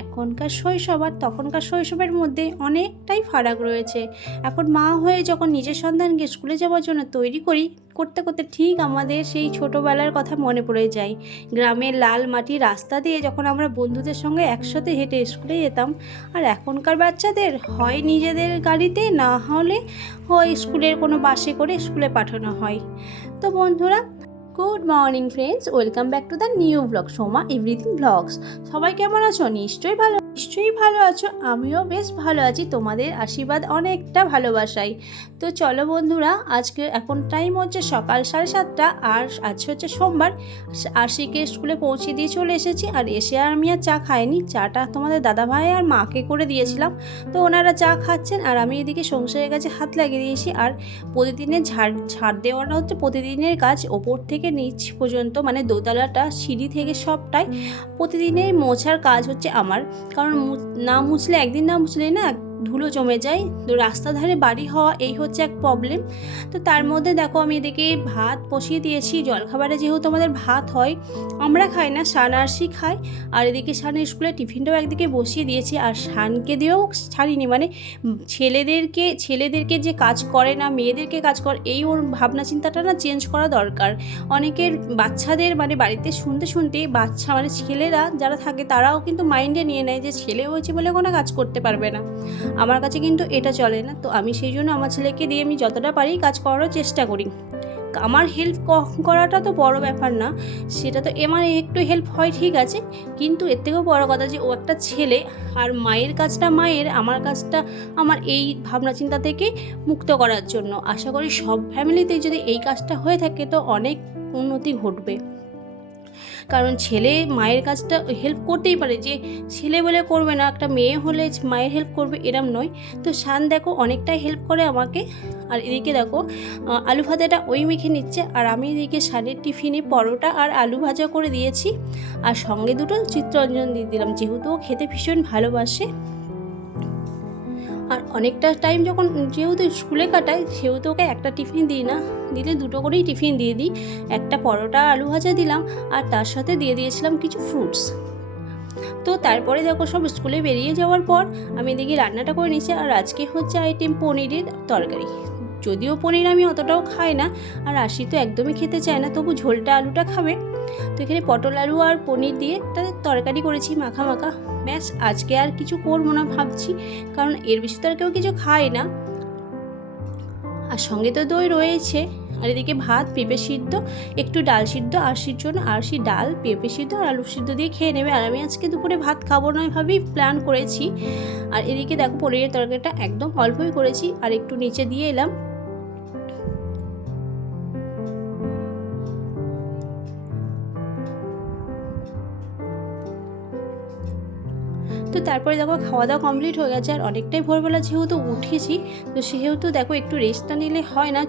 এখনকার শৈশব আর তখনকার শৈশবের মধ্যে অনেকটাই ফারাক রয়েছে। এখন মা হয়ে যখন নিজের সন্তানকে স্কুলে যাওয়ার জন্য তৈরি করতে করতে ঠিক আমাদের সেই ছোটোবেলার কথা মনে পড়ে যায়। গ্রামের লাল মাটির রাস্তা দিয়ে যখন আমরা বন্ধুদের সঙ্গে একসাথে হেঁটে স্কুলে যেতাম। আর এখনকার বাচ্চাদের হয় নিজেদের গাড়িতে, না হলে হয় স্কুলের কোনো বাসে করে স্কুলে পাঠানো হয়। তো বন্ধুরা, good morning friends, welcome back to the new blog Soma everything blogs. সবাই কেমন আছো? নিশ্চয়ই ভালো আছো। আমিও বেশ ভালো আছি, তোমাদের আশীর্বাদ অনেকটা ভালোবাসাই। তো চলো বন্ধুরা, আজকে এখন টাইম হচ্ছে সকাল 7:30, আর আজ হচ্ছে সোমবার। আরশিকে স্কুলে পৌঁছে দিয়ে চলে এসেছি। আর এসে আর আমি আর চা খাইনি, চাটা তোমাদের দাদাভাই আর মাকে করে দিয়েছিলাম। তো ওনারা চা খাচ্ছেন আর আমি এদিকে সংসারের কাছে হাত লাগিয়ে দিয়েছি। আর প্রতিদিনের ঝাড় দেওয়াটা হচ্ছে প্রতিদিনের কাজ, ওপর থেকে নিচ পর্যন্ত, মানে দোতলাটা, সিঁড়ি থেকে সবটাই প্রতিদিনের মোছার কাজ হচ্ছে আমার। কারণ না মুছলে, একদিন না মুছলে না ধুলো জমে যায়। তো রাস্তা ধারে বাড়ি হওয়া এই হচ্ছে এক প্রবলেম। তো তার মধ্যে দেখো আমি এদিকে ভাত বসিয়ে দিয়েছি। জলখাবারে যেহেতু আমাদের ভাত হয়, আমরা খাই না, শান আরশি খাই। আর এদিকে শানের স্কুলে টিফিনটাও একদিকে বসিয়ে দিয়েছি। আর শানকে দিয়েও ছাড়িনি, মানে ছেলেদেরকে যে কাজ করে না, মেয়েদেরকে কাজ করে, এই ওর ভাবনা চিন্তাটা না চেঞ্জ করা দরকার। অনেকের বাচ্চাদের মানে বাড়িতে শুনতে বাচ্চা মানে ছেলেরা যারা থাকে তারাও কিন্তু মাইন্ডে নিয়ে নেয় যে ছেলে হয়েছে বলে কোনো কাজ করতে পারবে না। আমার কাছে কিন্তু এটা চলে না। তো আমি সেই জন্য আমার ছেলেকে দিয়ে আমি যতটা পারি কাজ করার চেষ্টা করি। আমার হেল্প করাটা তো বড় ব্যাপার না, সেটা তো আমার একটু হেল্প হয় ঠিক আছে, কিন্তু এর থেকেও বড় কথা যে ও একটা ছেলে। আর মায়ের কাজটা মায়ের, আমার কাজটা আমার, এই ভাবনা চিন্তা থেকে মুক্ত করার জন্য। আশা করি সব ফ্যামিলিতে যদি এই কাজটা হয়ে থাকে তো অনেক উন্নতি ঘটবে। কারণ ছেলে মায়ের কাজটা হেল্প করতেই পারে, যে ছেলে বলে করবে না, একটা মেয়ে হলে মায়ের হেল্প করবে এরম নয়। তো শান দেখো অনেকটাই হেল্প করে আমাকে। আর এদিকে দেখো আলু ভাজাটা ওই মেখে নিচ্ছে, আর আমি এদিকে শানের টিফিনে পরোটা আর আলু ভাজা করে দিয়েছি। আর সঙ্গে দুটো চিত্তরঞ্জন দিয়ে দিলাম, যেহেতু ও খেতে ভীষণ ভালোবাসে। আর অনেকটা টাইম যেহেতু স্কুলে কাটাই, সেহেতু ওকে একটা টিফিন দিই না, দিলে দুটো করেই টিফিন দিয়ে দিই। একটা পরোটা আলু ভাজা দিলাম, আর তার সাথে দিয়ে দিয়েছিলাম কিছু ফ্রুটস। তো তারপরে দেখো সব স্কুলে বেরিয়ে যাওয়ার পর আমি এদিকে রান্নাটা করে নিয়েছি। আর আজকে হচ্ছে আইটেম পনিরের তরকারি। যদিও পনির আমি অতটাও খাই না, আর আশি তো একদমই খেতে চায় না, তবু ঝোলটা আলুটা খাবে। তো এখানে পটল আলু আর পনির দিয়ে একটা তরকারি করেছি মাখা মাখা। ব্যাস, আজকে আর কিছু করবো না ভাবছি, কারণ এর বেশি তো আর কেউ কিছু খায় না। আর সঙ্গে তো দই রয়েছে। আর এদিকে ভাত, পেঁপে সিদ্ধ, একটু ডাল সিদ্ধ, আরশির জন্য। আরশি ডাল, পেঁপে সিদ্ধ আর আলু সিদ্ধ দিয়ে খেয়ে নেবে। আর আমি আজকে দুপুরে ভাত খাবো না এভাবেই প্ল্যান করেছি। আর এদিকে দেখো পনিরের তরকারিটা একদম অল্পই করেছি, আর একটু নিচে দিয়ে এলাম। তো তারপরে দেখো খাওয়া দাওয়া কমপ্লিট হয়ে গেছে। আর অনেকটাই ভোরবেলা যেহেতু উঠেছি, তো সেহেতু দেখো একটু রেস্টটা নিলে হয় না,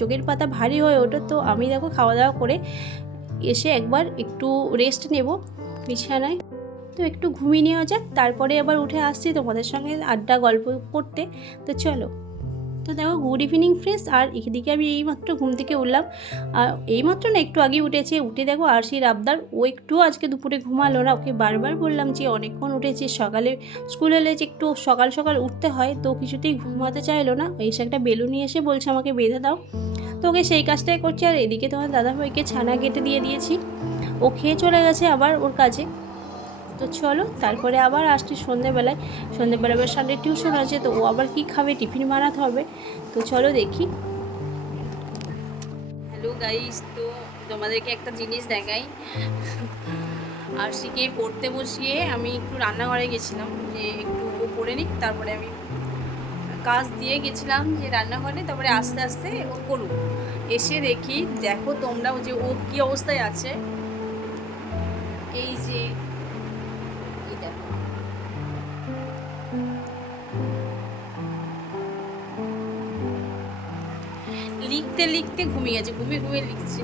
চোখের পাতা ভারী হয়ে ওঠে। তো আমি দেখো খাওয়া দাওয়া করে এসে একবার একটু রেস্ট নেব বিছানায়। তো একটু ঘুমিয়ে নেওয়া যাক, তারপরে আবার উঠে আসছি তোমাদের সঙ্গে আড্ডা গল্প করতে। তো চলো। তো দেখো গুড ইভিনিং ফ্রেন্ডস। আর এদিকে আমি এইমাত্র ঘুম থেকে উঠলাম। আর এইমাত্র না, একটু আগে উঠেছে। উঠে দেখো আরশির আবদার, ও একটু আজকে দুপুরে ঘুমালো না। ওকে বারবার বললাম যে অনেকক্ষণ উঠেছে, সকালে স্কুল এলে যে একটু সকাল সকাল উঠতে হয়, তো কিছুতেই ঘুমাতে চাইলো না। এসে একটা বেলুন নিয়ে এসে বলছে আমাকে বেঁধে দাও। তো ওকে সেই কাজটাই করছি। আর এদিকে তোমার দাদাভাইকে ছানা কেটে দিয়ে দিয়েছি, ও খেয়ে চলে গেছে আবার ওর কাজে। তো চলো, তারপরে আবার আসছি সন্ধ্যেবেলায় আবার সানডে টিউশন আছে, তো ও আবার কি খাবে, টিফিন বানাতে হবে। তো চলো দেখি। হ্যালো গাইস, তো তোমাদেরকে একটা জিনিস দেখাই। আরশিকে পড়তে বসিয়ে আমি একটু রান্নাঘরে গেছিলাম, যে একটু ও পড়ে নিক, তারপরে আমি কাজ দিয়ে গেছিলাম যে রান্নাঘরে, তারপরে আস্তে আস্তে ও করুক। এসে দেখি, দেখো তোমরাও যে ও কী অবস্থায় আছে। এই যে লিখতে লিখতে ঘুমিয়ে গেছে, ঘুমিয়ে লিখছে।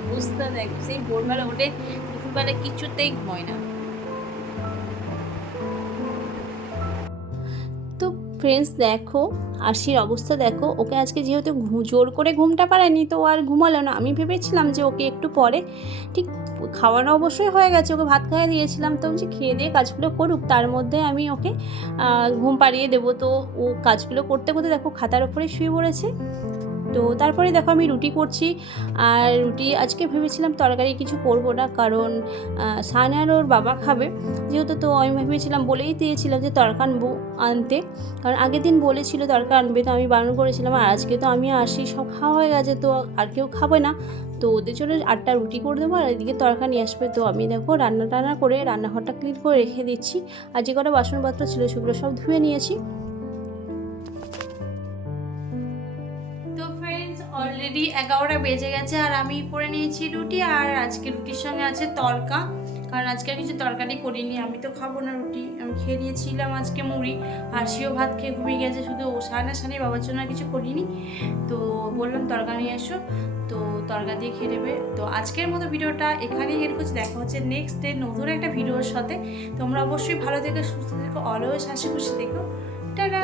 অবস্থা দেখ, সেই ভোরবেলা ওঠে, দুপুরবেলা কিছুতেই ঘুমোয় না। তো ফ্রেন্ডস দেখো আরশির অবস্থা দেখো। ওকে আজকে যেহেতু জোর করে ঘুমটা পাড়ায়নি, তো আর ঘুমালো না। আমি ভেবেছিলাম যে ওকে একটু পরে ঠিক খাওয়ানো অবশ্যই হয়ে গেছে, ওকে ভাত খাইয়ে দিয়েছিলাম। তো যে খেয়ে দিয়ে কাজগুলো করুক, তার মধ্যে আমি ওকে ঘুম পাড়িয়ে দেবো। তো ও কাজগুলো করতে করতে দেখো খাতার ওপরে শুয়ে পড়েছে। তো তারপরে দেখো আমি রুটি করছি, আর রুটি আজকে ভেবেছিলাম তরকারি কিছু করব না, কারণ সান আর ওর বাবা খাবে যেহেতু। তো আমি ভেবেছিলাম, বলেই দিয়েছিলাম যে তরকা আনবো আনতে, কারণ আগের দিন বলেছিল তরকা আনবে, তো আমি বারণ করেছিলাম। আর আজকে তো আমি আসি, সব খাওয়া হয়ে গেছে, তো আর কেউ খাবে না। তো ওদের জন্য 8টা রুটি করে দেবো, আর এদিকে তরকা নিয়ে আসবে। তো আমি দেখো রান্না করে রান্নাঘরটা ক্লিন করে রেখে দিচ্ছি, আর যে কটা বাসনপত্র ছিল সেগুলো সব ধুয়ে নিয়েছি। অলরেডি 11টা বেজে গেছে, আর আমি করে নিয়েছি রুটি, আর আজকে রুটির সঙ্গে আছে তরকা, কারণ আজকে আর কিছু তরকারি করিনি। আমি তো খাবো না রুটি, আমি খেয়ে নিয়েছিলাম আজকে মুড়ি, আর সেও ভাত খেয়ে ঘুমিয়ে গেছে, শুধু ও সানি বাবার জন্য আর কিছু করিনি। তো বললাম তরকা নিয়ে এসো, তো তরকা দিয়ে খেয়ে নেবে। তো আজকের মতো ভিডিওটা এখানেই এর করছি, দেখা হচ্ছে নেক্সট ডে নতুন একটা ভিডিওর সাথে। তোমরা অবশ্যই ভালো থেকো, সুস্থ থেকো, অলওয়েজ হাসি খুশি থেকো। টাটা।